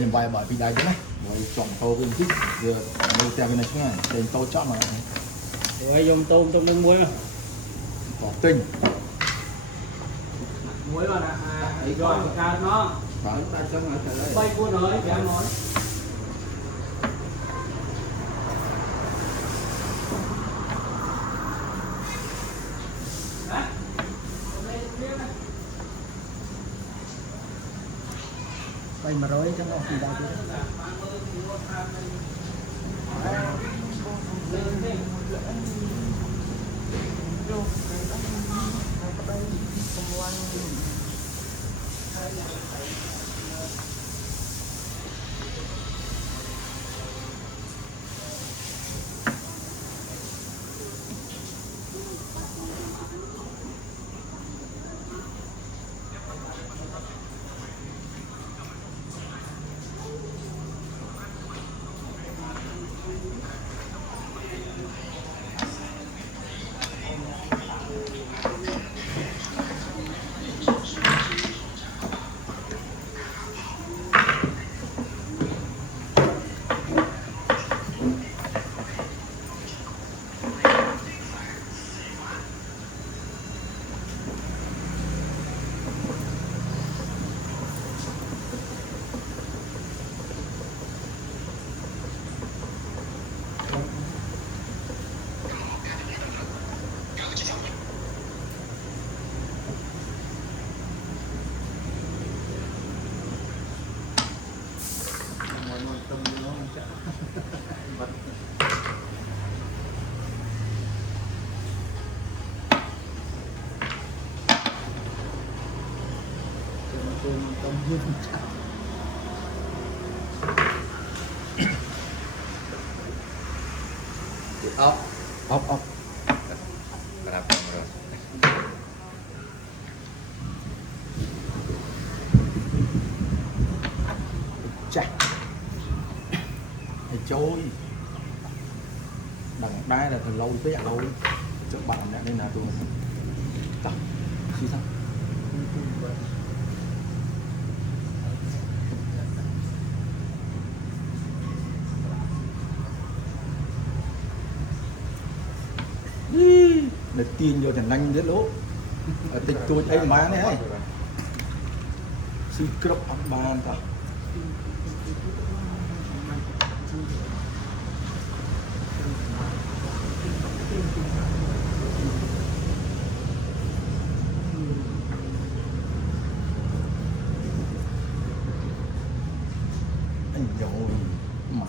em vài bởi vì đây thế này bởi chọn tô viên thích giờ đầu tiên cái này chứ này đến tô chọn mà rồi dùng tôm tôm nước muối mà có tinh muối mà rồi cá nó bay cuốn rồi em nói bay mà rồi cho nó thì đâu ốc ốc ốc chà thầy trôi đằng đai là thời lâu tới lâu cho bạn nên là tôi chắc gì sao để tiền vô thành nhanh rất lố tịch tôi ấy má này ấy si crop ăn bàn ta anh rồi mà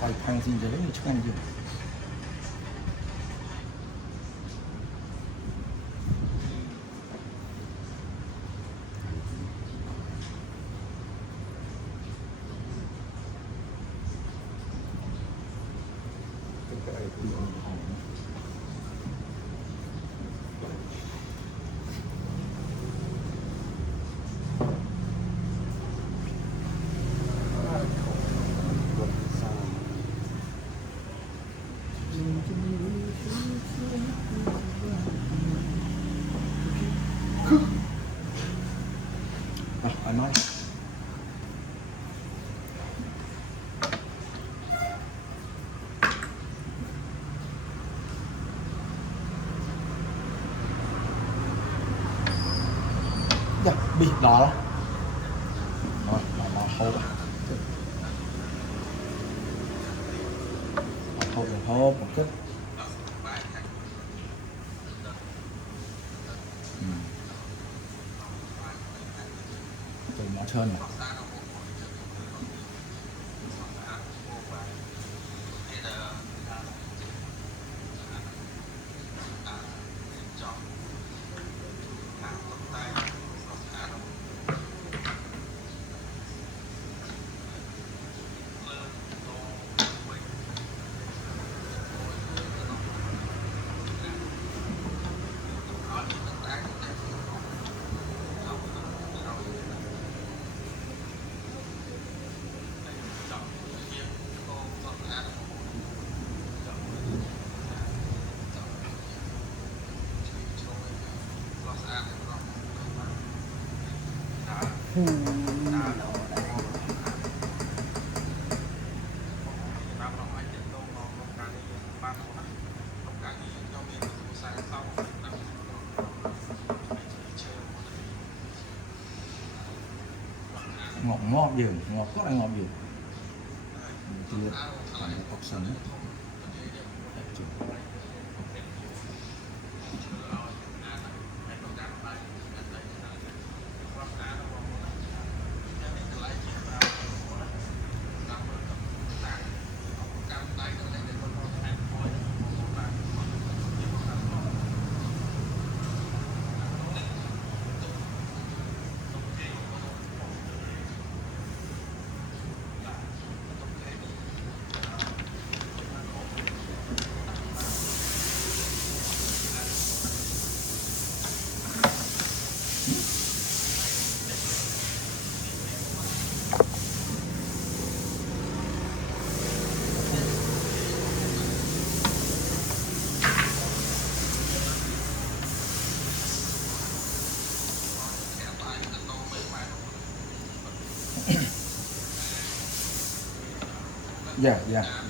phải thằng gì rồi đấy chắc ăn gì anh nói dạ bị đó rồi là hộp hộp một chút từ nó trơn này ngọt ngọt dường ngọt có là ngọt dường chưa còn cái cọc sắn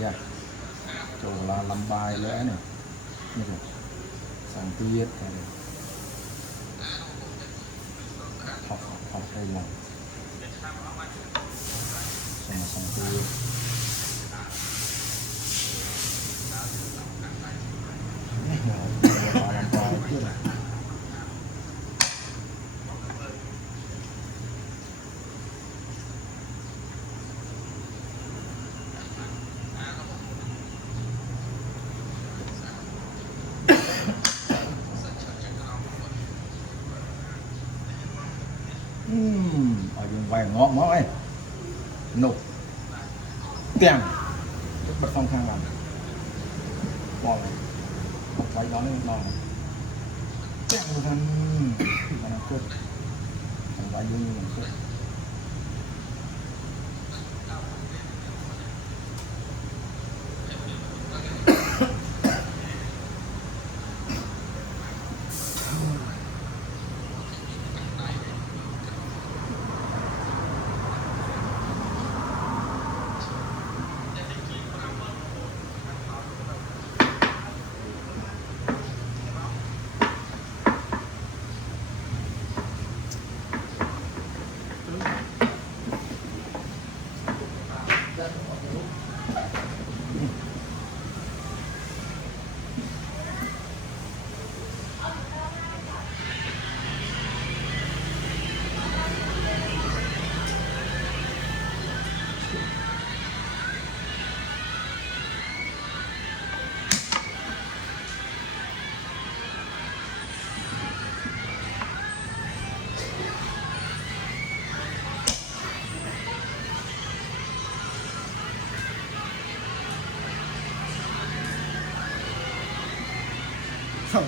dạ chỗ là làm bài lẽ này như thế sang tiết này học đây là sang tiết làm bài chưa này ở vùng vàng ngọt máu ấy nục tiền bật phong khang làm bỏ này váy đó lên đòn tiền một thằng mà nó cướp thằng váy như mình cướp không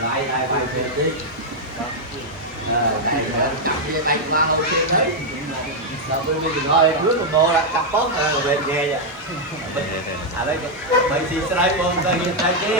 lại lại vài chuyện đi đây là cặp cái tay qua ok thế đâu tôi đi thôi trước một bộ là cặp tốt rồi về nghe vậy à đây mày xin strike bom ra hiện tại đi